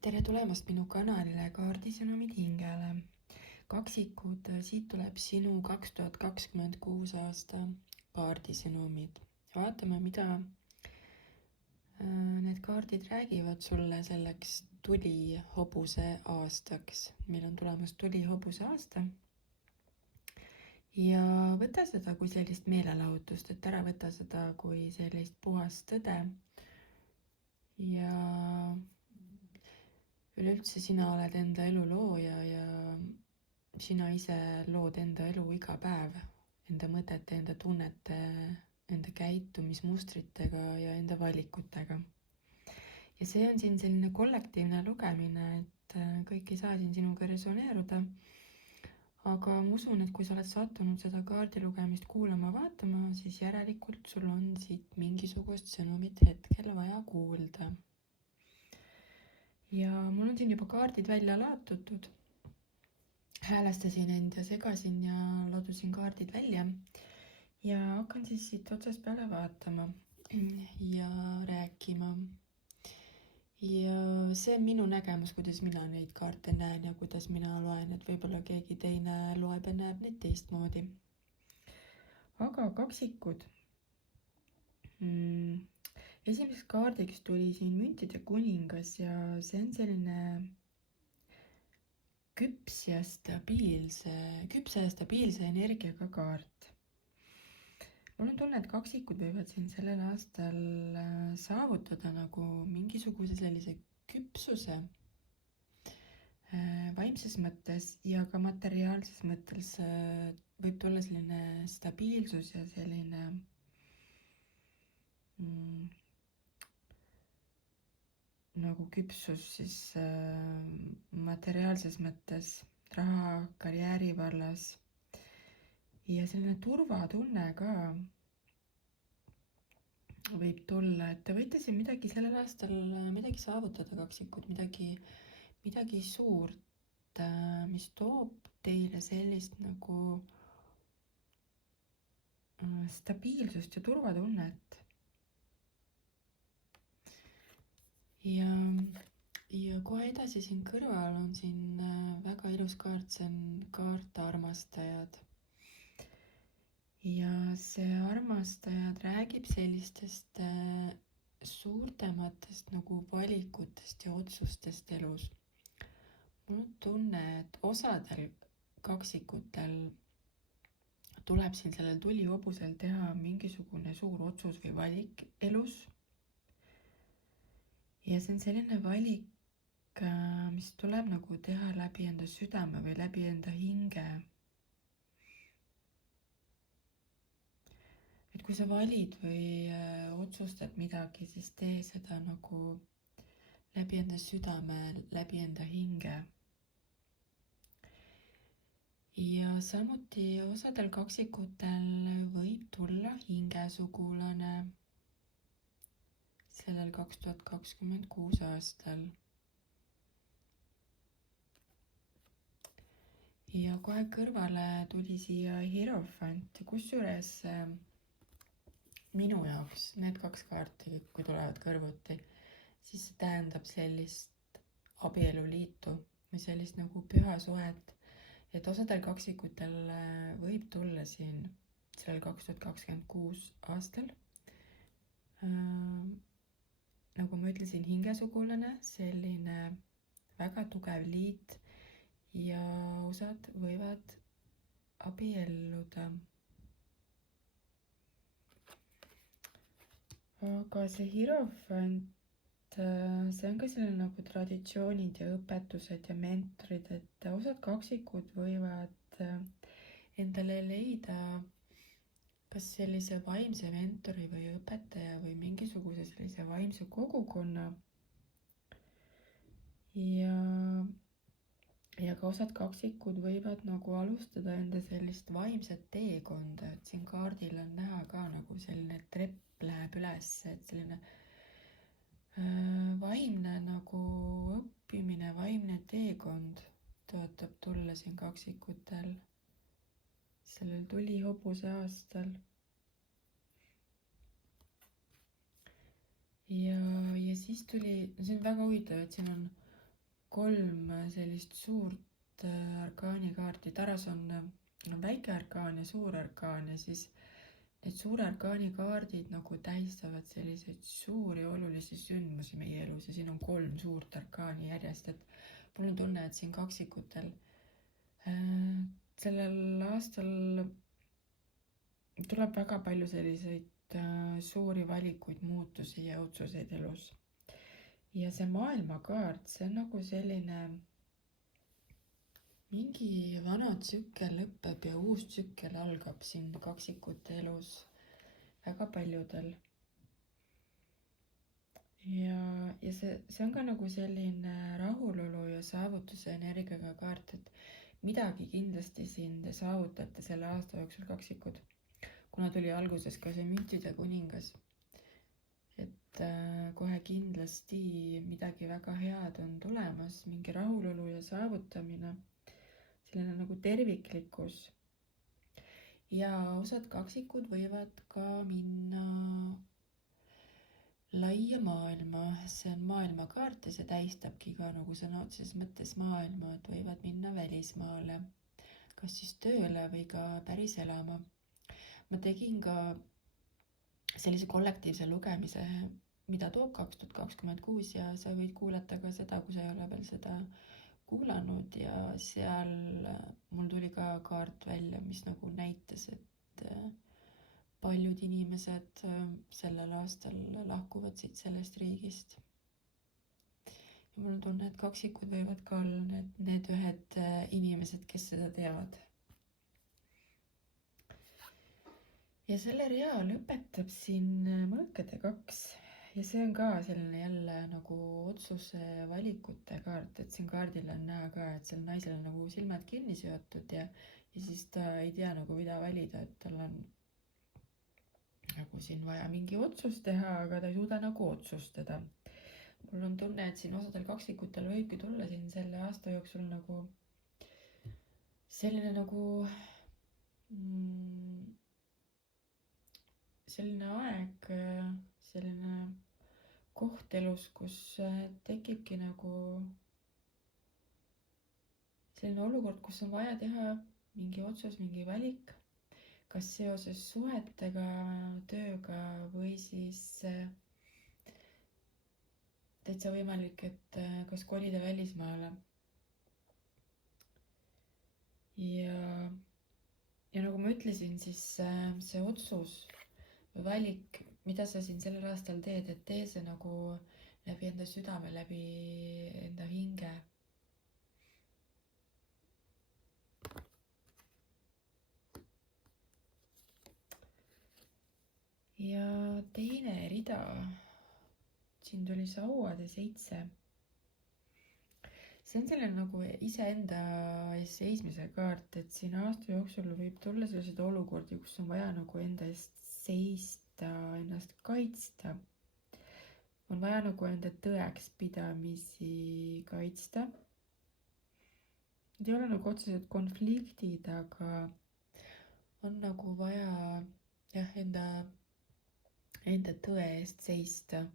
Tere tulemast minu kanalile Kaardisõnumid hingele. Kaksikud, siit tuleb sinu 2026 aasta kaardisõnumid. Vaatame, mida need kaardid räägivad sulle selleks tulihobuse aastaks. Meil on tulemas tulihobuse aasta. Ja võta seda kui sellist meelelahutust, et ära võta seda kui sellist puhast tõde. Ja üleüldse sina oled enda elu looja ja sina ise lood enda elu iga päev enda mõtete, enda tunnete, enda käitumismustritega ja enda valikutega. Ja see on siin selline kollektiivne lugemine, et kõik ei saa siin sinuga resoneeruda. Aga ma usun, et kui sa oled sattunud seda kaardilugemist kuulama, vaatama, siis järelikult sul on siit mingisugust sõnumit hetkel vaja kuulda. Ja mul on siin juba kaardid välja laotutud. Häälestasin end ja segasin ja ladusin kaardid välja. Ja hakkan siis siit otsast peale vaatama ja rääkima. Ja see on minu nägemus, kuidas mina neid kaarte näen ja kuidas mina loen, et võib-olla keegi teine loeb ja näeb neid teistmoodi. Aga kaksikud. Esimeseks kaardiks tuli siin müntide kuningas ja see on selline küpse ja stabiilse energiaga kaart. Mul on tunne, et kaksikud võivad siin sellel aastal saavutada nagu mingisuguse sellise küpsuse vaimses mõttes ja ka materiaalses mõttes võib tulla selline stabiilsus ja selline nagu küpsus siis materiaalses mõttes, raha, karjääri vallas ja selline turvatunne ka võib tulla, et te võite siin midagi sellel aastal midagi saavutada, kaksikud, midagi suurt, mis toob teile sellist nagu stabiilsust ja turvatunnet. Ja kohe edasi siin kõrval on siin väga ilus kaart, see on kaart armastajad. Ja see armastajad räägib sellistest suurtematest nagu valikutest ja otsustest elus. Mul on tunne, et osadel kaksikutel tuleb siin sellel tulihobusel teha mingisugune suur otsus või valik elus. Ja see on selline valik, mis tuleb nagu teha läbi enda südame või läbi enda hinge. Et kui sa valid või otsustad midagi, siis tee seda nagu läbi enda südame, läbi enda hinge. Ja samuti osadel kaksikutel võib tulla hingesugulane sellel 2026 aastal. Ja kohe kõrvale tuli siia hierofant, kusjuures minu jaoks need kaks kaarti, kui tulevad kõrvuti, siis see tähendab sellist abieluliitu või sellist nagu püha suhet, et osadel kaksikutel võib tulla siin sellel 2026 aastal nagu ma ütlesin, hingesugulane, selline väga tugev liit ja osad võivad abielluda. Aga see hierofant, see on ka selline nagu traditsioonid ja õpetused ja mentorid, et osad kaksikud võivad endale leida kas sellise vaimse mentori või õpetaja või mingisuguse sellise vaimse kogukonna. Ja ka osad kaksikud võivad nagu alustada enda sellist vaimset teekonda, et siin kaardil on näha ka nagu selline trepp läheb üles, et selline vaimne nagu õppimine, vaimne teekond tõotab tulla siin kaksikutel sellel tulihobuse aastal. Ja siis tuli, see on väga huvitav, et siin on 3 sellist suurt arkaanikaarti. Taras on väike arkaan ja suur arkaan ja siis need suure arkaani kaardid nagu tähistavad selliseid suuri olulisi sündmusi meie elus ja siin on 3 suurt arkaani järjest, et mul on tunne, et siin kaksikutel sellel aastal tuleb väga palju selliseid suuri valikuid, muutusi ja otsuseid elus. Ja see maailmakaart, see on nagu selline mingi vana tsükkel lõpeb ja uus tsükkel algab siin kaksikute elus väga paljudel. Ja see on ka nagu selline rahulolu ja saavutuse energiaga kaart, et midagi kindlasti siin te saavutate selle aasta jooksul kaksikud, kuna tuli alguses ka see müntide kuningas. Et kohe kindlasti midagi väga head on tulemas, mingi rahulolu ja saavutamine, selline nagu terviklikkus. Ja osad kaksikud võivad ka minna laia maailma, see on maailmakaart ja see tähistabki ka nagu sõna otseses mõttes maailma, et võivad minna välismaale, kas siis tööle või ka päris elama. Ma tegin ka sellise kollektiivse lugemise, mida toob 2026 ja sa võid kuulata ka seda, kui sa ei ole veel seda kuulanud ja seal mul tuli ka kaart välja, mis nagu näitas, et paljud inimesed sellel aastal lahkuvad siit sellest riigist. Ja mul on tunne, et kaksikud võivad ka olla need ühed inimesed, kes seda teavad. Ja selle rea lõpetab siin mõõkade 2 ja see on ka selline jälle nagu otsuse valikute kaart, et siin kaardil on näha ka, et seal naisel on nagu silmad kinni seotud ja siis ta ei tea nagu mida valida, et tal on nagu siin vaja mingi otsus teha, aga ta ei suuda nagu otsustada. Mul on tunne, et siin osadel kaksikutel võibki tulla siin selle aasta jooksul nagu selline nagu selline aeg, selline koht elus, kus tekibki nagu selline olukord, kus on vaja teha mingi otsus, mingi valik, kas seoses suhetega, tööga või siis täitsa võimalik, et kas kolida välismaale. Ja nagu ma ütlesin, siis see otsus või valik, mida sa siin sellel aastal teed, et tee see nagu läbi enda südame, läbi enda hinge. Ja teine rida, siin tuli see auade 7. See on selline nagu iseenda ees seismise kaart, et siin aasta jooksul võib tulla selliseid olukordi, kus on vaja nagu enda eest seista, ennast kaitsta. On vaja nagu enda tõeks pidamisi kaitsta. Need ei ole nagu otseselt konfliktid, aga on nagu vaja enda tõe eest seista.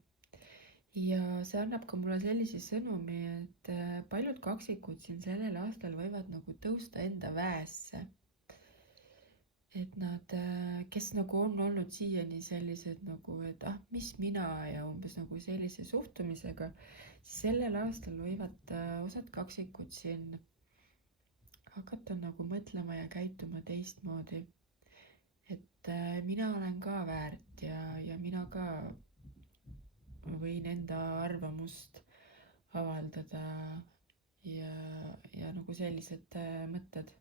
Ja see annab ka mulle sellise sõnumi, et paljud kaksikud siin sellel aastal võivad nagu tõusta enda väesse. Et nad, kes nagu on olnud siiani sellised nagu, et mis mina ja umbes nagu sellise suhtumisega, siis sellel aastal võivad osad kaksikud siin hakata nagu mõtlema ja käituma teistmoodi. Et mina olen ka väärt ja mina ka võin enda arvamust avaldada ja nagu sellised mõtted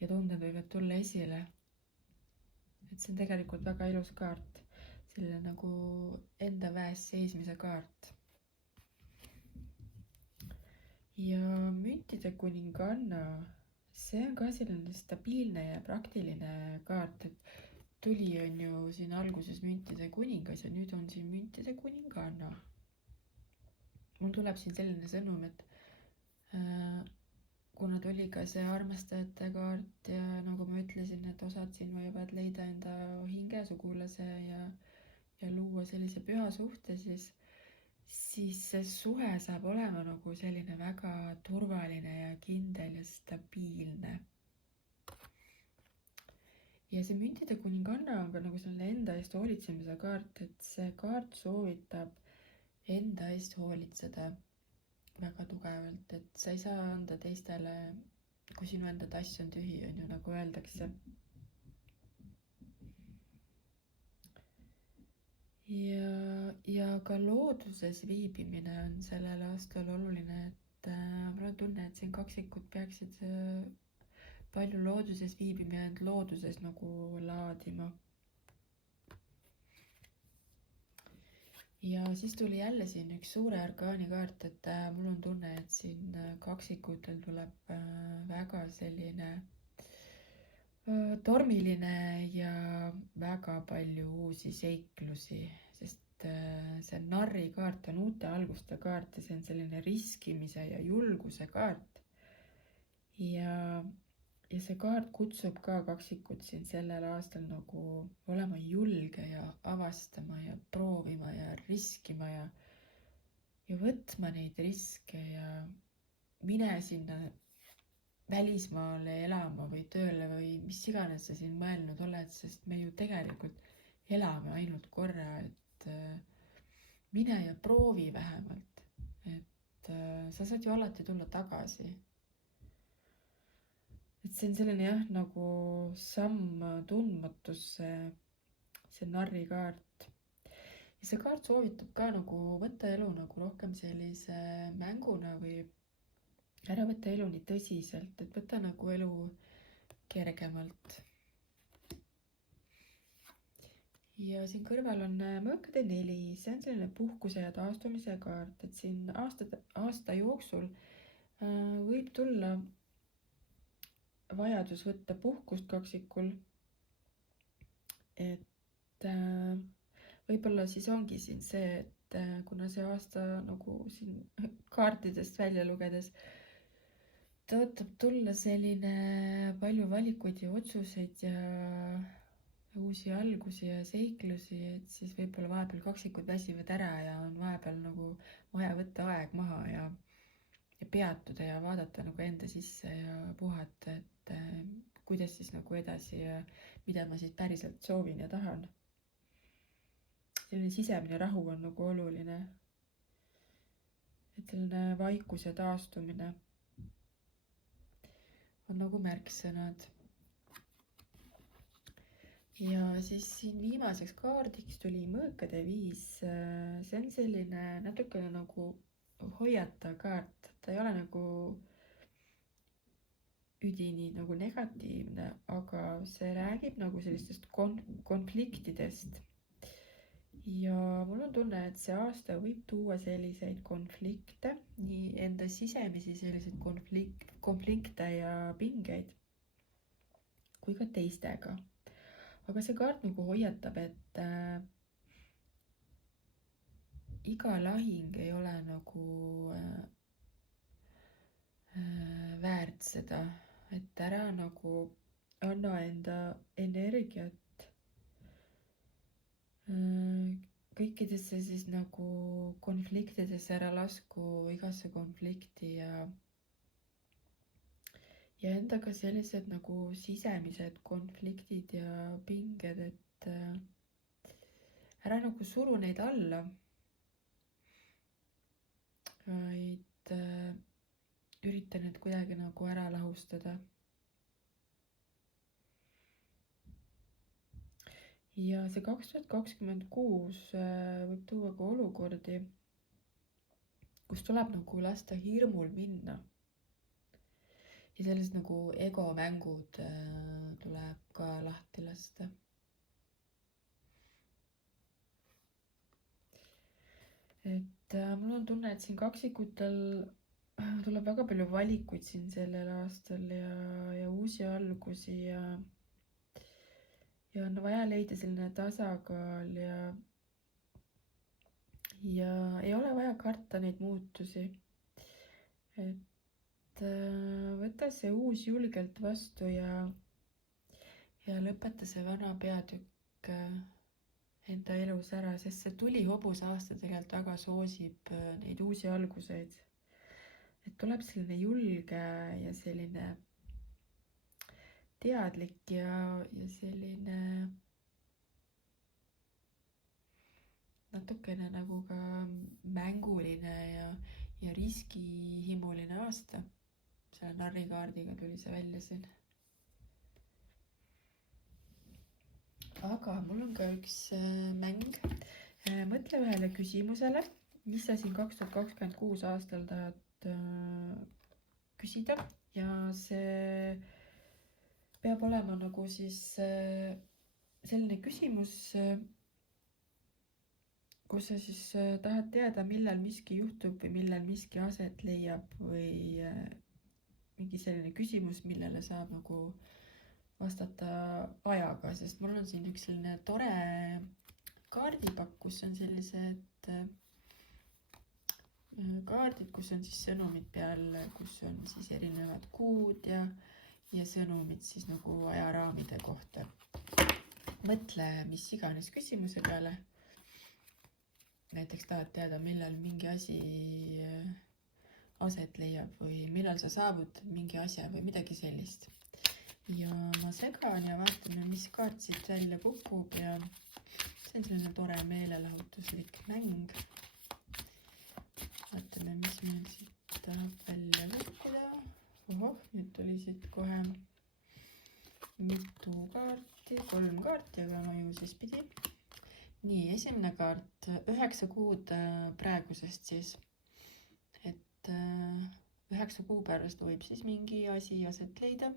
ja tunded võivad tulla esile. Et see on tegelikult väga ilus kaart, selline nagu enda väes seismise kaart. Ja müntide kuninganna, see on ka selline stabiilne ja praktiline kaart, et tuli on ju siin alguses müntide kuningas ja nüüd on siin müntide kuninganna. Mul tuleb siin selline sõnum, et kuna tuli ka see armastajate kaart ja nagu ma ütlesin, et osad siin võivad leida enda hingesugulase ja luua sellise püha suhte, siis siis see suhe saab olema nagu selline väga turvaline ja kindel ja stabiilne. ja see müntide kuninganna on ka nagu selline enda eest hoolitsemise kaart, et see kaart soovitab enda eest hoolitseda väga tugevalt, et sa ei saa anda teistele, kui sinu enda tass on tühi, on ju, nagu öeldakse. ja ka looduses viibimine on sellel aastal oluline, et mul on tunne, et siin kaksikud peaksid palju looduses viibima ja end looduses nagu laadima. ja siis tuli jälle siin üks suure arkaani kaart, et mul on tunne, et siin kaksikutel tuleb väga selline tormiline ja väga palju uusi seiklusi, sest see narri kaart on uute alguste kaart ja see on selline riskimise ja julguse kaart. ja see kaart kutsub ka kaksikut siin sellel aastal nagu olema julge ja avastama ja proovima ja riskima ja võtma neid riske ja mine sinna välismaale elama või tööle või mis iganes sa siin mõelnud oled, sest me ju tegelikult elame ainult korra, et mine ja proovi vähemalt, et sa saad ju alati tulla tagasi. et see on selline jah, nagu samm tundmatusse, see narri kaart. ja see kaart soovitab ka nagu võtta elu nagu rohkem sellise mänguna või ära võtta elu nii tõsiselt, et võta nagu elu kergemalt. ja siin kõrval on mõõkade 4, see on selline puhkuse ja taastumise kaart, et siin aasta jooksul võib tulla vajadus võtta puhkust kaksikul. et võib-olla siis ongi siin see, et kuna see aasta nagu siin kaartidest välja lugedes tõotab tulla selline palju valikuid ja otsuseid ja uusi algusi ja seiklusi, et siis võib-olla vahepeal kaksikud väsivad ära ja on vahepeal nagu vaja võtta aeg maha ja peatuda ja vaadata nagu enda sisse ja puhata, et kuidas siis nagu edasi ja mida ma siis päriselt soovin ja tahan. selline sisemine rahu on nagu oluline. et selline vaikuse taastumine on nagu märksõnad. ja siis siin viimaseks kaardiks tuli mõõkade 5. see on selline natukene nagu hoiatav kaart, ta ei ole nagu üdini nagu negatiivne, aga see räägib nagu sellistest konfliktidest. ja mul on tunne, et see aasta võib tuua selliseid konflikte, nii enda sisemisi selliseid konflikte ja pingeid kui ka teistega. aga see kaart nagu hoiatab, et iga lahing ei ole nagu väärt seda, et ära nagu anna enda energiat kõikidesse siis nagu konfliktidesse, ära lasku igasse konflikti ja endaga sellised nagu sisemised konfliktid ja pinged, et ära nagu suru neid alla, vaid ürita need kuidagi nagu ära lahustada. ja see 2026 võib tuua ka olukordi, kus tuleb nagu lasta hirmul minna. ja sellised nagu egomängud tuleb ka lahti lasta. et mul on tunne, et siin kaksikutel tuleb väga palju valikuid siin sellel aastal ja uusi algusi ja on vaja leida selline tasakaal ja ei ole vaja karta neid muutusi. et võta see uus julgelt vastu ja lõpeta see vana peatükk enda elus ära, sest see tulihobuse aasta tegelikult väga soosib neid uusi alguseid. Et tuleb selline julge ja selline teadlik ja selline natukene nagu ka mänguline ja riskihimuline aasta. Selle narrikaardiga tuli see välja siin. Aga mul on ka üks mäng. Mõtle ühele küsimusele, mis sa siin 2026 aastal tahad küsida ja see peab olema nagu siis selline küsimus, kus sa siis tahad teada, millal miski juhtub või millal miski aset leiab või mingi selline küsimus, millele saab nagu vastata ajaga, sest mul on siin üks selline tore kaardipakk, kus on sellised kaardid, kus on siis sõnumid peal, kus on siis erinevad kuud ja sõnumid siis nagu ajaraamide kohta. Mõtle mis iganes küsimuse peale. Näiteks tahad teada, millal mingi asi aset leiab või millal sa saavutad mingi asja või midagi sellist. Ja ma segan ja vaatame, mis kaart siit välja kukub ja see on selline tore meelelahutuslik mäng. Vaatame, mis meil siit tahab välja kukkuda. Ohoh, nüüd tuli siit kohe mitu kaarti, 3 kaarti, aga ma ju siis pidi. Nii, esimene kaart, 9 kuud praegusest siis. Et 9 kuu pärast võib siis mingi asi aset leida.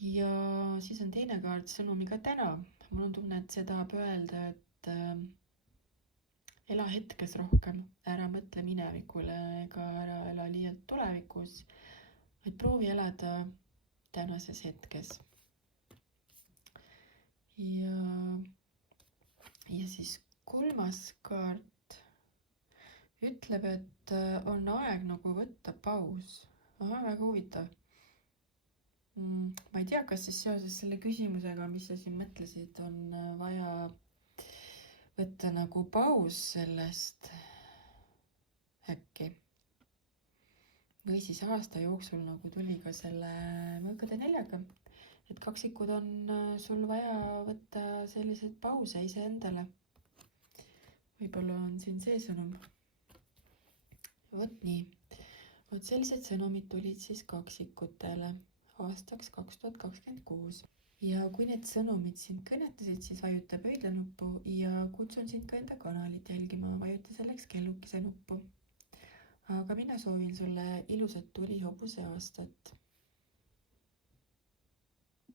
Ja siis on teine kaart sõnumiga täna. Mul on tunne, et see tahab öelda, et ela hetkes rohkem, ära mõtle minevikule ega ära ela liialt tulevikus, vaid proovi elada tänases hetkes. Ja siis kolmas kaart ütleb, et on aeg nagu võtta paus. Aha, väga huvitav. Ma ei tea, kas siis seoses selle küsimusega, mis sa siin mõtlesid, on vaja võtta nagu paus sellest äkki. Või siis aasta jooksul nagu tuli ka selle mõõkade 4-ga. Et kaksikud on sul vaja võtta sellised pause iseendale. Võib-olla on siin see sõnum. Vot nii. Vot sellised sõnumid tulid siis kaksikutele aastaks 2026. Ja kui need sõnumid sind kõnetasid, siis vajuta pöidlanuppu ja kutsun sind ka enda kanalit jälgima, vajuta selleks kellukese nuppu. Aga mina soovin sulle ilusat tulihobuse aastat.